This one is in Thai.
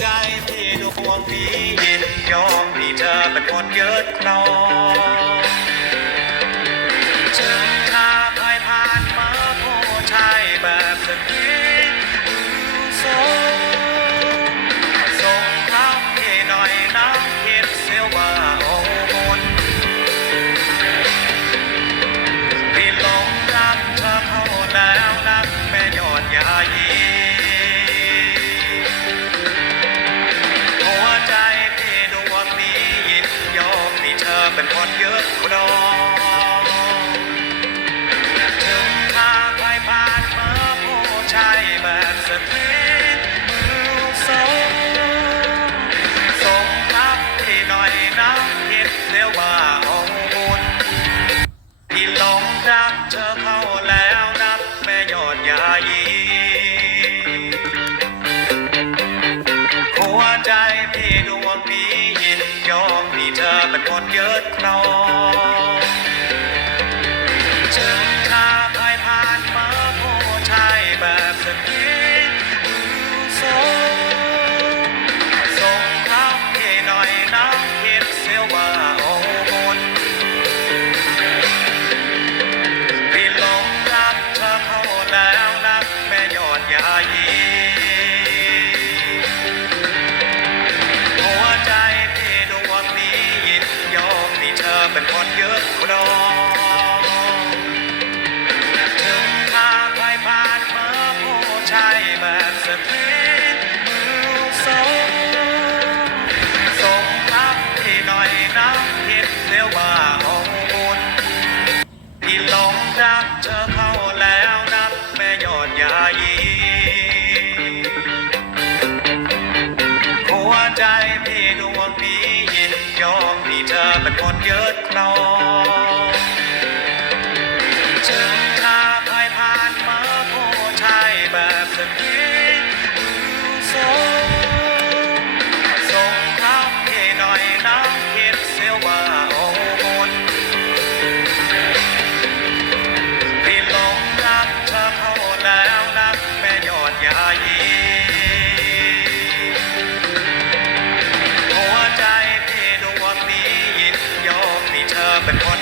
ใจที่ดวงนี้ยินยอมที่เธอเป็นคนยึดครอง แต่คนเยอะเรา ត់យើតណោันคนเยอะกดองถึงทางไปผ่านมาผู้ชายแบบสตรีมือสองสมรับที่หน่อยน้ำเห็ย์เลี้ยวบ่าของบุญที่หลงรักเธอเขา យឺតណោ the corner.